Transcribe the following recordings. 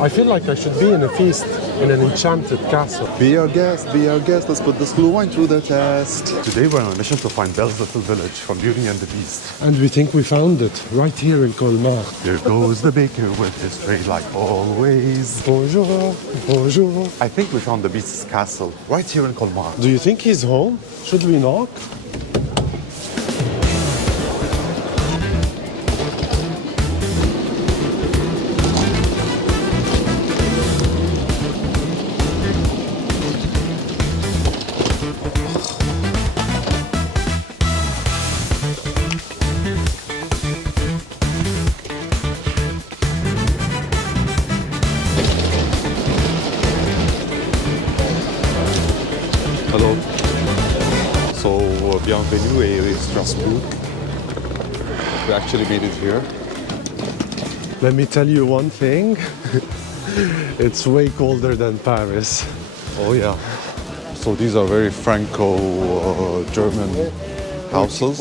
I feel like I should be in a feast in an enchanted castle. Be our guest, let's put this blue wine through the test. Today we're on a mission to find Belle's little village from Beauty and the Beast. And we think we found it, right here in Colmar. Here goes the baker with his tray like always. Bonjour, bonjour. I think we found the Beast's castle, right here in Colmar. Do you think he's home? Should we knock? Hello. So, bienvenue à Strasbourg. We actually made it here. Let me tell you one thing. It's way colder than Paris. Oh yeah. So these are very Franco-German houses,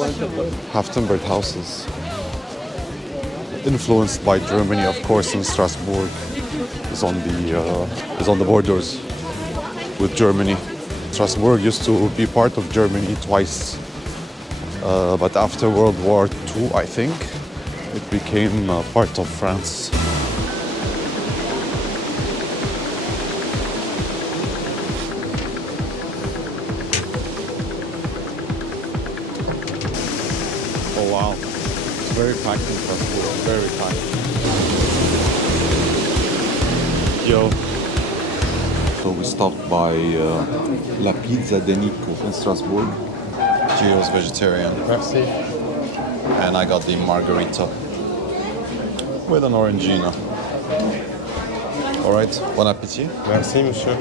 half-timbered houses. Influenced by Germany, of course, in Strasbourg is on the borders with Germany. Strasbourg used to be part of Germany twice, but after World War II, I think, it became part of France. Oh wow, it's very packed in Strasbourg, very packed. Yo. So we stopped by La Pizza de Nico in Strasbourg. Gio's vegetarian. Merci. And I got the margarita with an orangina. All right, bon appétit. Merci, monsieur.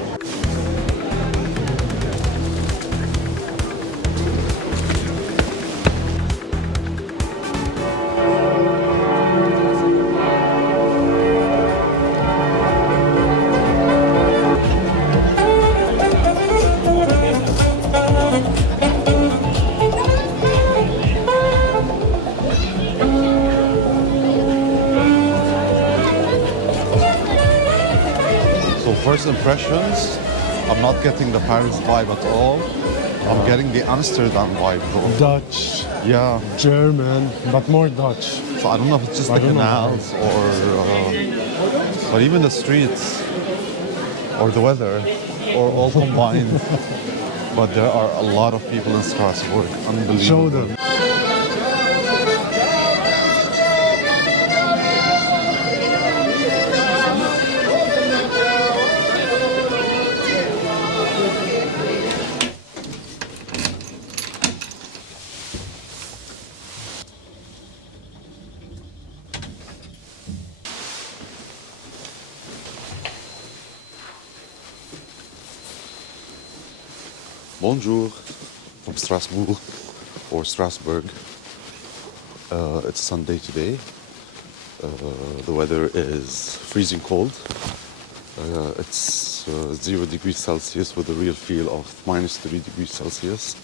So first impressions, I'm not getting the Paris vibe at all. I'm getting the Amsterdam vibe though. Dutch, Yeah. German, but more Dutch. So I don't know if it's just the canals or, but even the streets or the weather or all combined. But there are a lot of people in Strasbourg. Unbelievable. Show them. Bonjour from Strasbourg or Strasbourg. It's Sunday today. The weather is freezing cold. It's 0 degrees Celsius with a real feel of -3 degrees Celsius.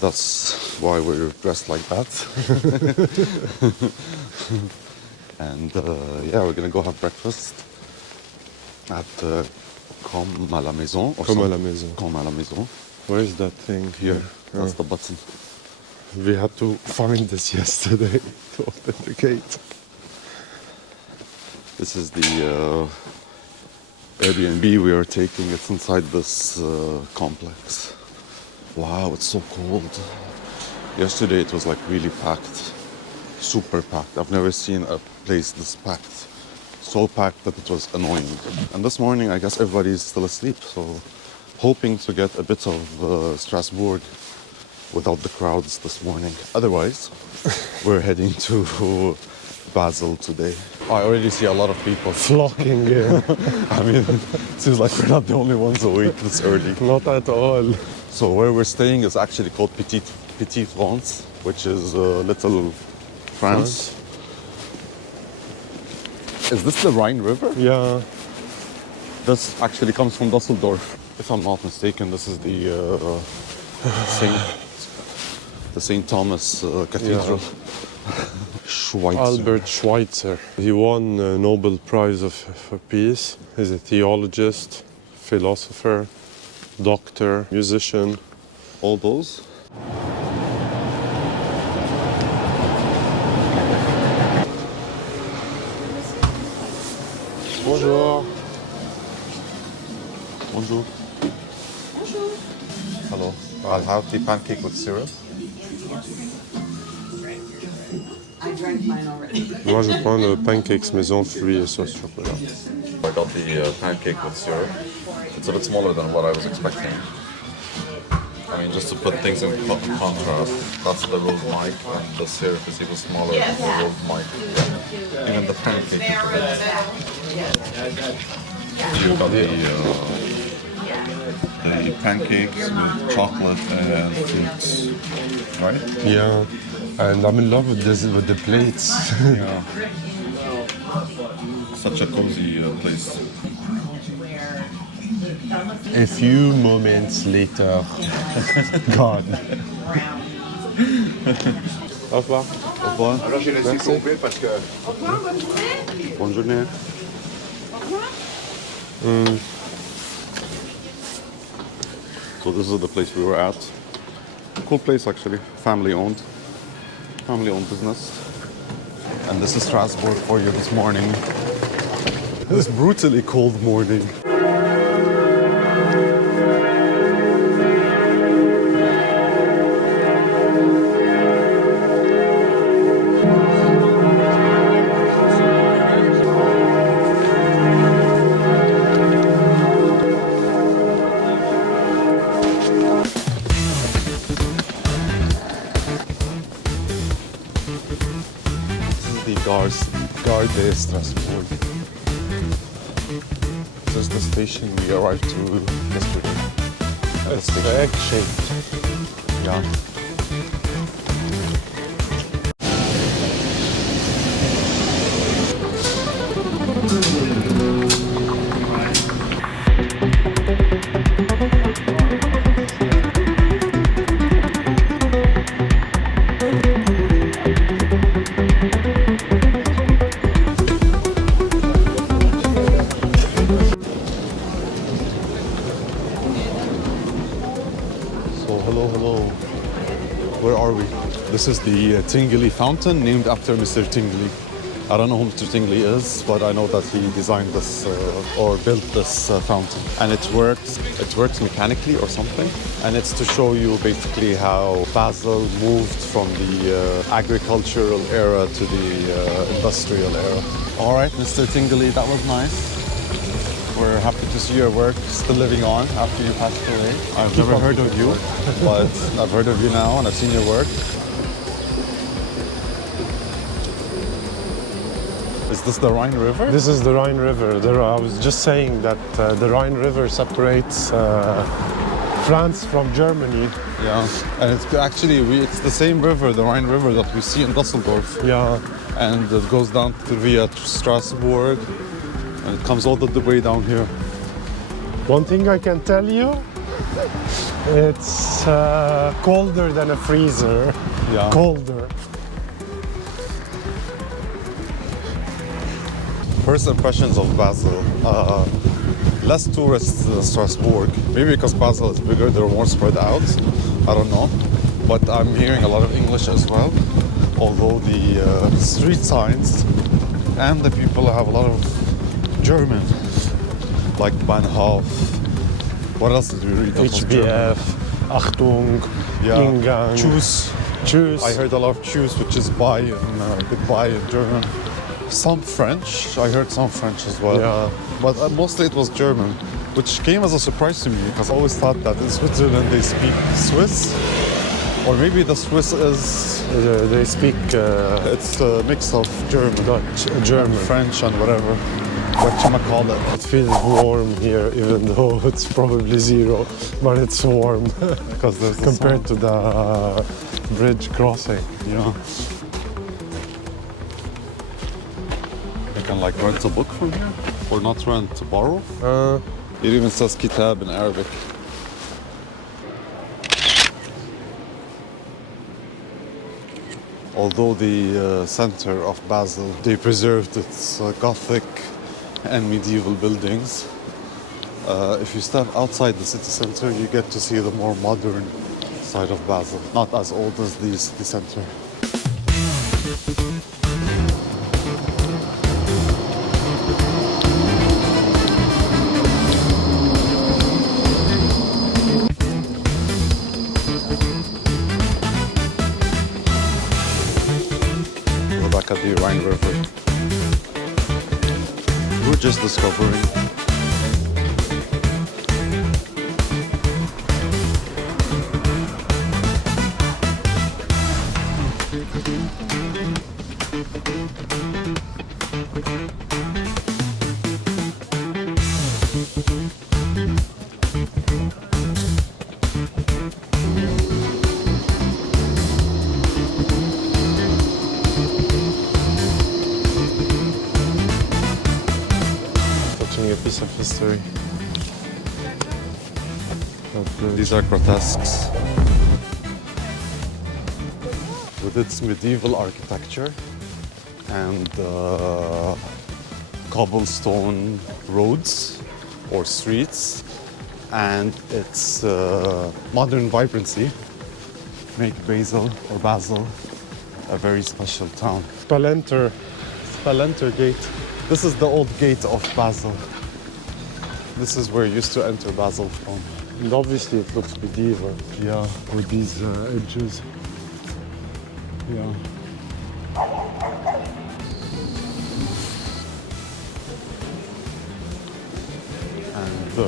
That's why we're dressed like that. And yeah, we're gonna go have breakfast at Comme à la Maison. Comme à la Maison. Comme à la Maison. Where is that thing? Here, that's the button. We had to find this yesterday to authenticate. This is the Airbnb we are taking. It's inside this complex. Wow, it's so cold. Yesterday it was like really packed, super packed. I've never seen a place this packed. So packed that it was annoying. And this morning I guess everybody's still asleep, so hoping to get a bit of Strasbourg without the crowds this morning. Otherwise, we're heading to Basel today. I already see a lot of people Flocking in. I mean, it seems like we're not the only ones awake this early. Not at all. So where we're staying is actually called Petite France, which is Little France. Is this the Rhine River? Yeah. This actually comes from Düsseldorf. If I'm not mistaken, this is the St. Thomas Cathedral. Yeah. Schweitzer. Albert Schweitzer. He won the Nobel Prize for Peace. He's a theologist, philosopher, doctor, musician. All those? Bonjour. Bonjour. Hello. I'll have the pancake with syrup. I drank mine already. Moi, je prends le pancakes maison fruits et sauce chocolat. I got the pancake with syrup. It's a bit smaller than what I was expecting. I mean, just to put things in contrast, that's the rolled mic, and the syrup is even smaller than the rolled mic. Yeah. Even the pancake is You've got the pancakes with chocolate and fruits, right? Yeah, and I'm in love with the plates. Yeah. Such a cozy place. A few moments later, gone. Au revoir. Au revoir. Alors j'ai laissé tomber parce que... Bonne journée. So this is the place we were at. Cool place actually, family owned business. And this is Strasbourg for you this morning. This brutally cold morning. Gare de Strasbourg. This is the station we arrived to yesterday. It's egg-shaped. Yeah. Hello. Where are we? This is the Tingley fountain named after Mr. Tingley. I don't know who Mr. Tingley is, but I know that he designed this or built this fountain. And it works mechanically or something. And it's to show you basically how Basel moved from the agricultural era to the industrial era. All right, Mr. Tingley, that was nice. We're happy to see your work still living on after you passed away. I've never heard of you, but I've heard of you now and I've seen your work. Is this the Rhine River? This is the Rhine River. I was just saying that the Rhine River separates France from Germany. Yeah, and it's actually, it's the same river, the Rhine River that we see in Düsseldorf. Yeah. And it goes down via Strasbourg. And it comes all the way down here. One thing I can tell you, it's colder than a freezer. Yeah. Colder. First impressions of Basel. Less tourists than Strasbourg. Maybe because Basel is bigger, they're more spread out. I don't know. But I'm hearing a lot of English as well. Although the street signs and the people have a lot of German, like Bahnhof. What else did we read? HBF, Achtung, Yeah. Ingang. Tschüss. Tschüss. I heard a lot of tschüss, which is bye in goodbye in German. Some French. I heard some French as well. Yeah. But mostly it was German, which came as a surprise to me because I always thought that in Switzerland they speak Swiss, or maybe the Swiss is They speak it's a mix of German, Dutch, German. French, and whatever. Whatchamacallit. It feels warm here, even though it's probably zero, but it's warm Because there's the compared to the bridge crossing. Yeah. You can like rent a book from here, or not rent, to borrow. It even says kitab in Arabic. Although the center of Basel, they preserved its Gothic and medieval buildings. If you step outside the city center, you get to see the more modern side of Basel, not as old as the city center. We're back at the Rhine River. We're just discovering. Touching a piece of history. These are grotesques. With its medieval architecture and cobblestone roads or streets and its modern vibrancy make Basel a very special town. Spalenter. Spalenter Gate. This is the old gate of Basel. This is where you used to enter Basel from. And obviously it looks medieval. Yeah. With these edges. Yeah. And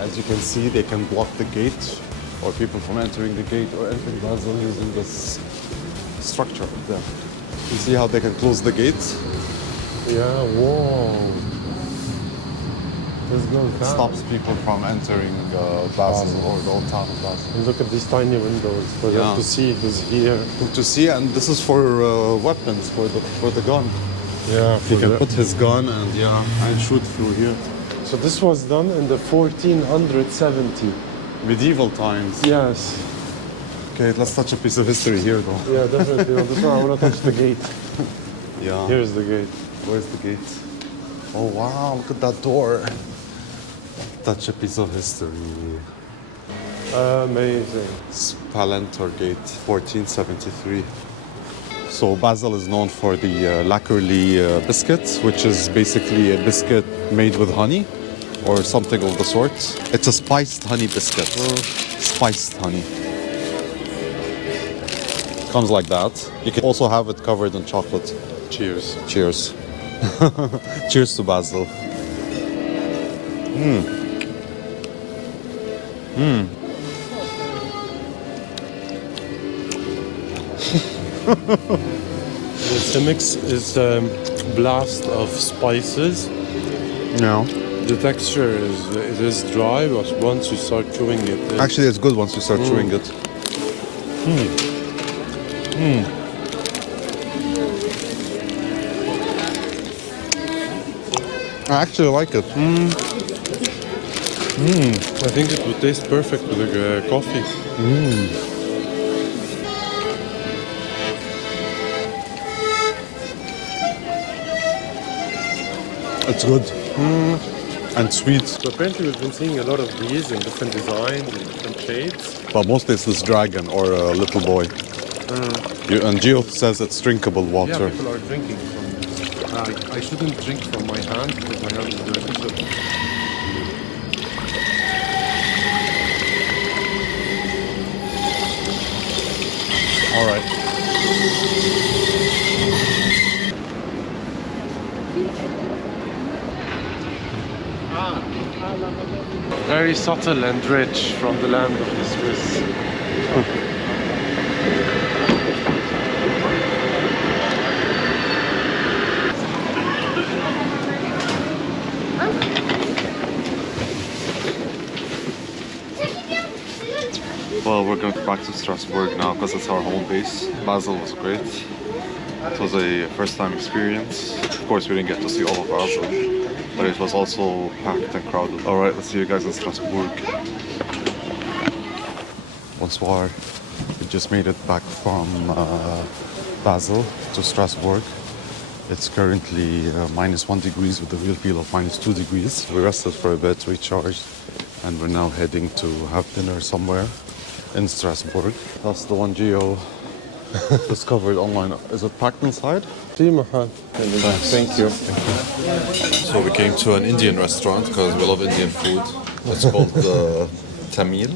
as you can see, they can block the gate or people from entering the gate or entering Basel using this structure up there. You see how they can close the gate? Yeah, whoa. This goes It down. stops people from entering Basel or the old town of Basel. And look at these tiny windows for them Yeah. to see who's here. To see, and this is for weapons, for the gun. Yeah, He can put his gun and shoot through here. So this was done in the 1470. Medieval times. Yes. Okay, let's touch a piece of history here though. Yeah, definitely. On this one, I want to touch the gate. Yeah. Here's the gate. Where's the gate? Oh wow, look at that door. Touch a piece of history. Amazing. Spalenter Gate, 1473. So Basel is known for the Läckerli biscuit, which is basically a biscuit made with honey or something of the sort. It's a spiced honey biscuit. Spiced honey. Comes like that. You can also have it covered in chocolate. Cheers. Cheers. Cheers to Basel. The Simix is a blast of spices. Yeah. The texture is dry, but once you start chewing it, Actually, it's good once you start chewing it. I actually like it. I think it would taste perfect with a coffee. It's good. And sweet. So apparently we've been seeing a lot of these in different designs and different shades. But mostly it's this dragon or a little boy. And Gio says it's drinkable Yeah, water. people are drinking from this. I shouldn't drink from my hand because my hand is beneficial. All right. Very subtle and rich from the land of the Swiss. Well, we're going back to Strasbourg now because it's our home base. Basel was great. It was a first-time experience. Of course, we didn't get to see all of Basel, but it was also packed and crowded. All right, let's see you guys in Strasbourg. Bonsoir. We just made it back from Basel to Strasbourg. It's currently -1 degrees with a real feel of -2 degrees. We rested for a bit, recharged, and we're now heading to have dinner somewhere in Strasbourg. That's the one Geo discovered online. Is it packed inside? في محل. Thank you. So we came to an Indian restaurant because we love Indian food. It's called Tamil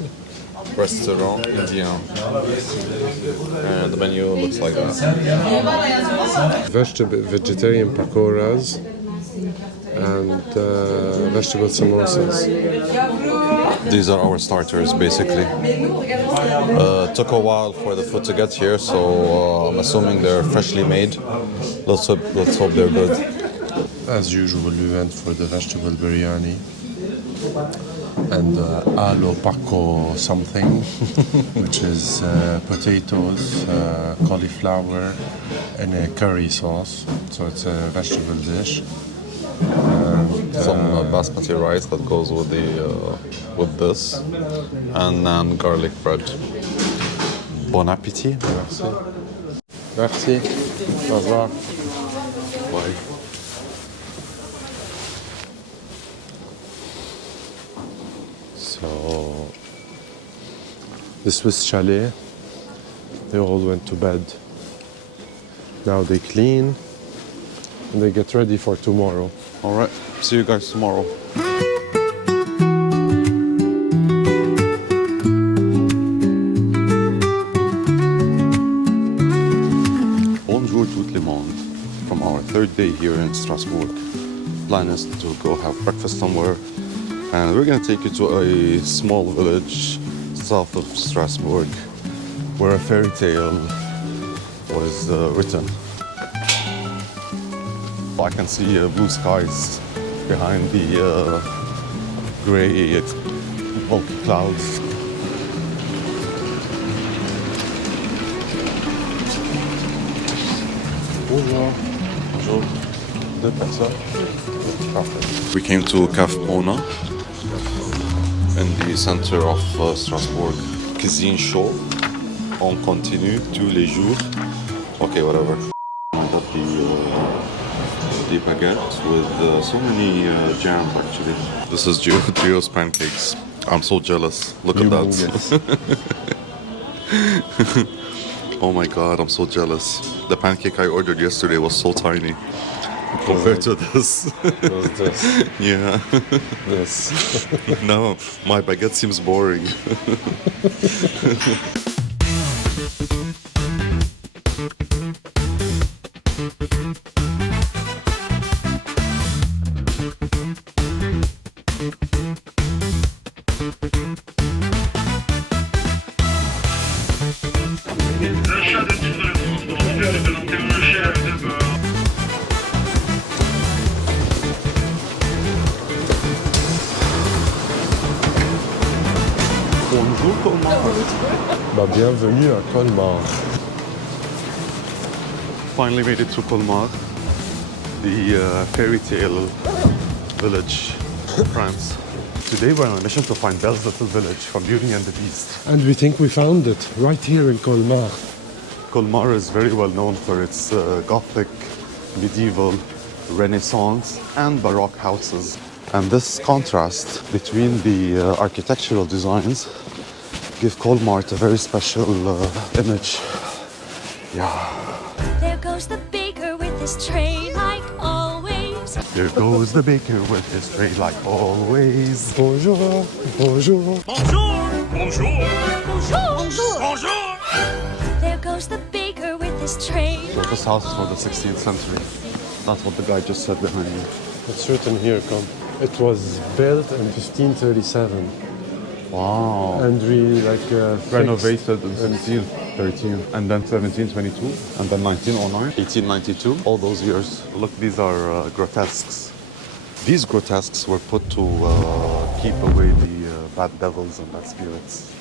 Restaurant Indian. And the menu looks like that. Vegetarian pakoras and vegetable samosas. These are our starters, basically. Took a while for the food to get here, so I'm assuming they're freshly made. Let's hope they're good. As usual, we went for the vegetable biryani and alo pako something, which is potatoes, cauliflower, and a curry sauce. So it's a vegetable dish. Some basmati rice that goes with with this, and then garlic bread. Bon appétit. Merci. Merci. Au revoir. Bye. So, this was chalet. They all went to bed. Now they clean and they get ready for tomorrow. All right. See you guys tomorrow. Bonjour tout le monde. From our third day here in Strasbourg. Plan is to go have breakfast somewhere. And we're going to take you to a small village south of Strasbourg where a fairy tale was written. I can see blue skies behind the grey bulky clouds. Bonjour. Bonjour. Deux personnes. Parfait. We came to Cavpona in the center of Strasbourg. Cuisine chaud, on continue tous les jours. Okay, whatever. I got the baguette with so many jams actually. This is Gio's pancakes. I'm so jealous. Look at that. Oh my god, I'm so jealous. The pancake I ordered yesterday was so tiny compared to this. This. Yeah. This. No, my baguette seems boring. Bonjour, Colmar. Bah, bienvenue à Colmar. Finally made it to Colmar, the Fairytale village, France. Today we're on a mission to find Belle's little village from Beauty and the Beast. And we think we found it right here in Colmar. Colmar is very well known for its Gothic, medieval, Renaissance and Baroque houses. And this contrast between the architectural designs give Colmar a very special image. Yeah. There goes the baker with his tray like always. There goes the baker with his tray like always. Bonjour. Bonjour. There goes the baker with his tray. So this house is from the 16th century. That's what the guy just said behind me. It's written here, Come. It was built in 1537 Wow. and we Renovated in 1713 and then 1722 and then 1909, 1892. All those years. Look, these are grotesques. These grotesques were put to keep away the bad devils and bad spirits.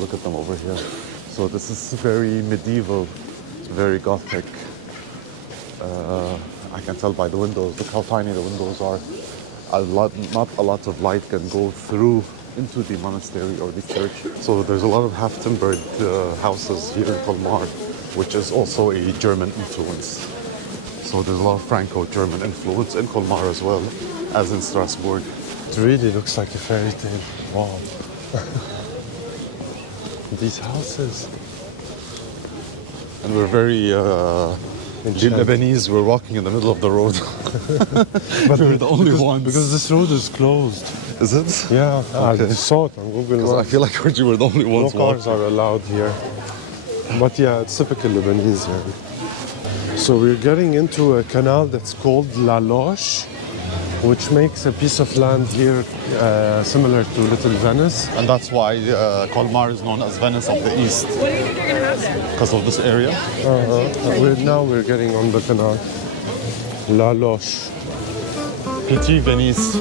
Look at them over here. So this is very medieval, it's very Gothic. I can tell by the windows. Look how tiny the windows are. Not a lot of light can go through into the monastery or the church. So there's a lot of half-timbered houses here in Colmar. which is also a German influence. So there's a lot of Franco-German influence in Colmar as well as in Strasbourg. It really looks like a fairy tale. Wow. These houses. And we're very Lebanese. We're walking in the middle of the road. But we're the only ones. Because this road is closed. Is it? Yeah, Okay. I saw it on Google Because I Maps. feel like we're the only No ones cars walking. are allowed here. But yeah, it's typical Lebanese here. So we're getting into a canal that's called La Loche, which makes a piece of land here similar to Little Venice. And that's why Colmar is known as Venice of the East. What do you think they're gonna have there? Because of this area. Now we're getting on the canal. La Loche. Petite Venice.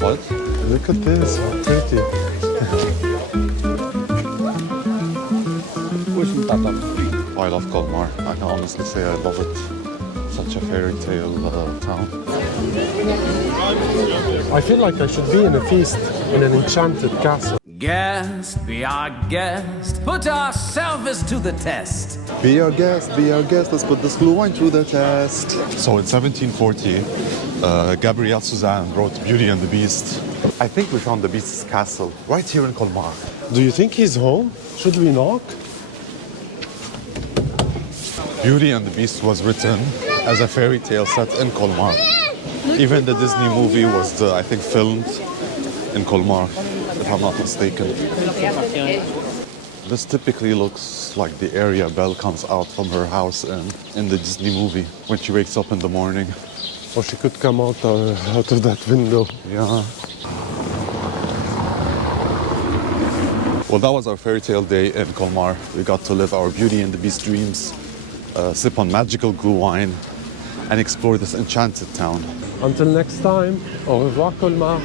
What? Look at this, how pretty. Oh, I love Colmar. I can honestly say I love it. Such a fairy tale town. I feel like I should be in a feast in an enchanted castle. Guest, be our guest, put our service to the test. Be our guest, let's put this blue wine through the test. So in 1740, Gabrielle Suzanne wrote Beauty and the Beast. I think we found the Beast's castle right here in Colmar. Do you think he's home? Should we knock? Beauty and the Beast was written as a fairy tale set in Colmar. Even the Disney movie was, I think, filmed in Colmar, if I'm not mistaken. This typically looks like the area Belle comes out from her house in the Disney movie when she wakes up in the morning. Or she could come out of that window. Yeah. Well, that was our fairy tale day in Colmar. We got to live our Beauty and the Beast dreams, sip on magical glue wine, and explore this enchanted town. Until next time, au revoir Colmar.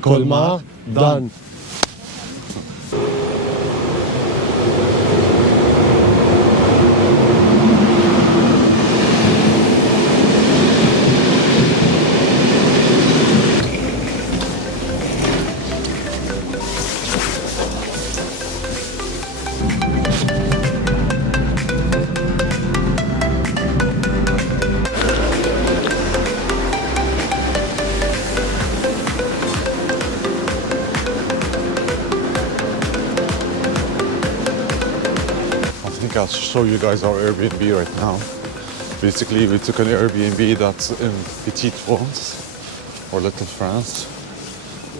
Colmar, done. I'll show you guys our Airbnb right now. Basically, we took an Airbnb that's in Petite France, or Little France.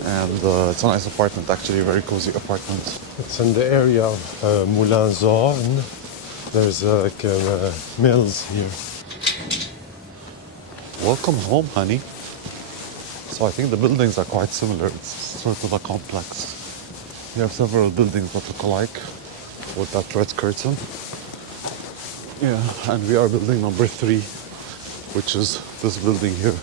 And it's a nice apartment, actually, a very cozy apartment. It's in the area of Moulin-Zorn. There's like mills here. Welcome home, honey. So I think the buildings are quite similar. It's sort of a complex. We have several buildings that look alike with that red curtain. Yeah, and we are building number 3, which is this building here.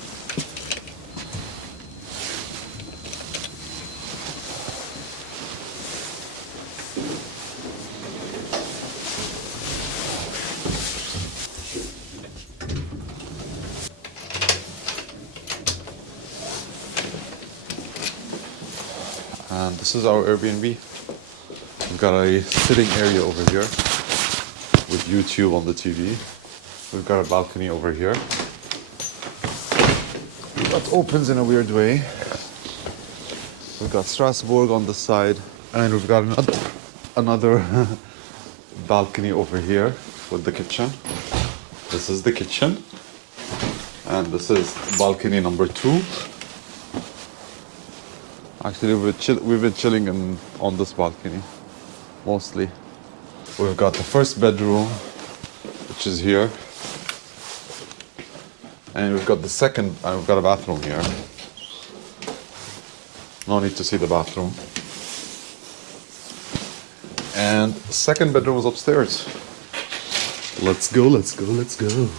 And this is our Airbnb. We've got a sitting area over here with YouTube on the TV. We've got a balcony over here that opens in a weird way. We've got Strasbourg on the side, and we've got another balcony over here with the kitchen. This is the kitchen, and this is balcony number 2. Actually, we've been chilling on this balcony mostly. We've got the first bedroom, which is here, and we've got the second, and we've got a bathroom here. No need to see the bathroom. And the second bedroom is upstairs. Let's go, let's go, let's go.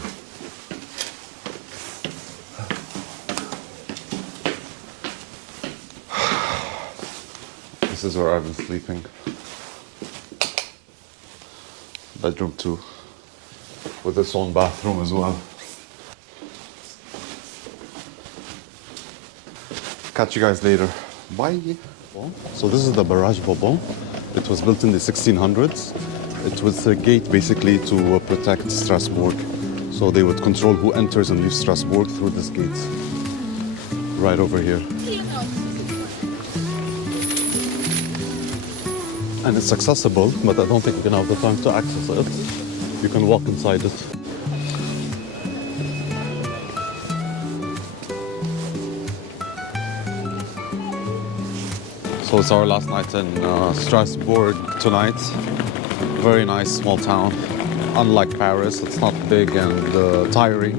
This is where I've been sleeping. Bedroom 2. With its own bathroom as well. Catch you guys later. Bye. So this is the Barrage Vauban. It was built in the 1600s. It was a gate basically to protect Strasbourg. So they would control who enters and leaves Strasbourg through this gate. Right over here. And it's accessible, but I don't think you can have the time to access it. You can walk inside it. So it's our last night in Strasbourg tonight. Very nice small town. Unlike Paris, it's not big and tiring.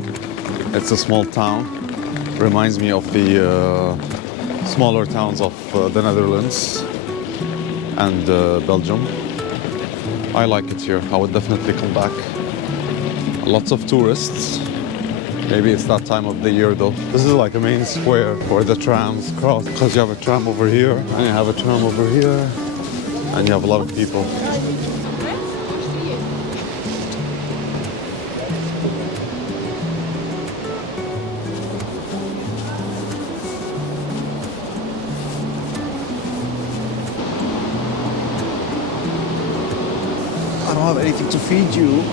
It's a small town. Reminds me of the smaller towns of the Netherlands and Belgium. I like it here. I would definitely come back. Lots of tourists. Maybe it's that time of the year though. This is like a main square where the trams cross, because you have a tram over here and you have a tram over here and you have a lot of people. I don't have anything to feed you.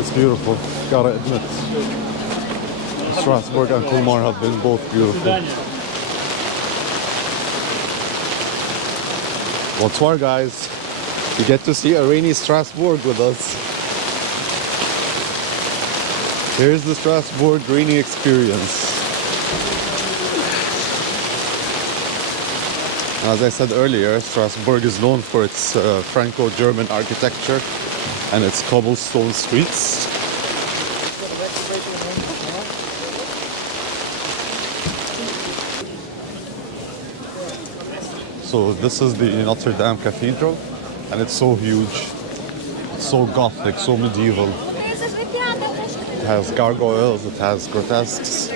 It's beautiful, gotta admit. Strasbourg and Colmar have been both beautiful. Bonsoir guys. You get to see a rainy Strasbourg with us. Here's the Strasbourg rainy experience. As I said earlier, Strasbourg is known for its Franco-German architecture and its cobblestone streets. So this is the Notre Dame Cathedral, and it's so huge, so Gothic, so medieval. It has gargoyles, it has grotesques.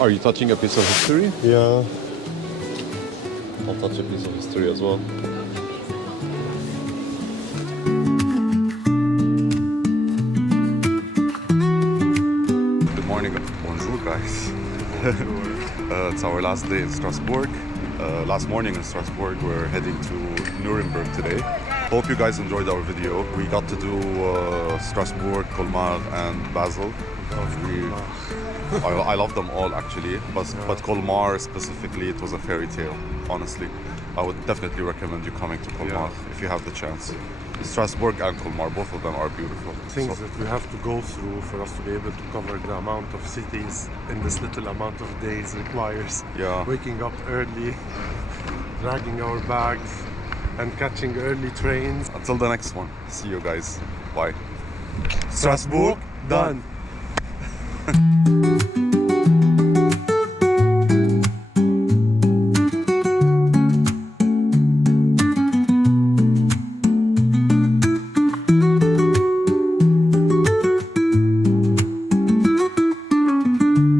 Are you touching a piece of history? Yeah. I'll touch a piece of history as well. Good morning, bonjour guys. It's our last day in Strasbourg. Last morning in Strasbourg. We're heading to Nuremberg today. Hope you guys enjoyed our video. We got to do Strasbourg, Colmar and Basel. I love them all actually, but Colmar specifically, it was a fairy tale, honestly. I would definitely recommend you coming to Colmar if you have the chance. Strasbourg and Colmar, both of them are beautiful. Things that we have to go through for us to be able to cover the amount of cities in this little amount of days requires waking up early, dragging our bags and catching early trains. Until the next one, see you guys. Bye. Strasbourg, done!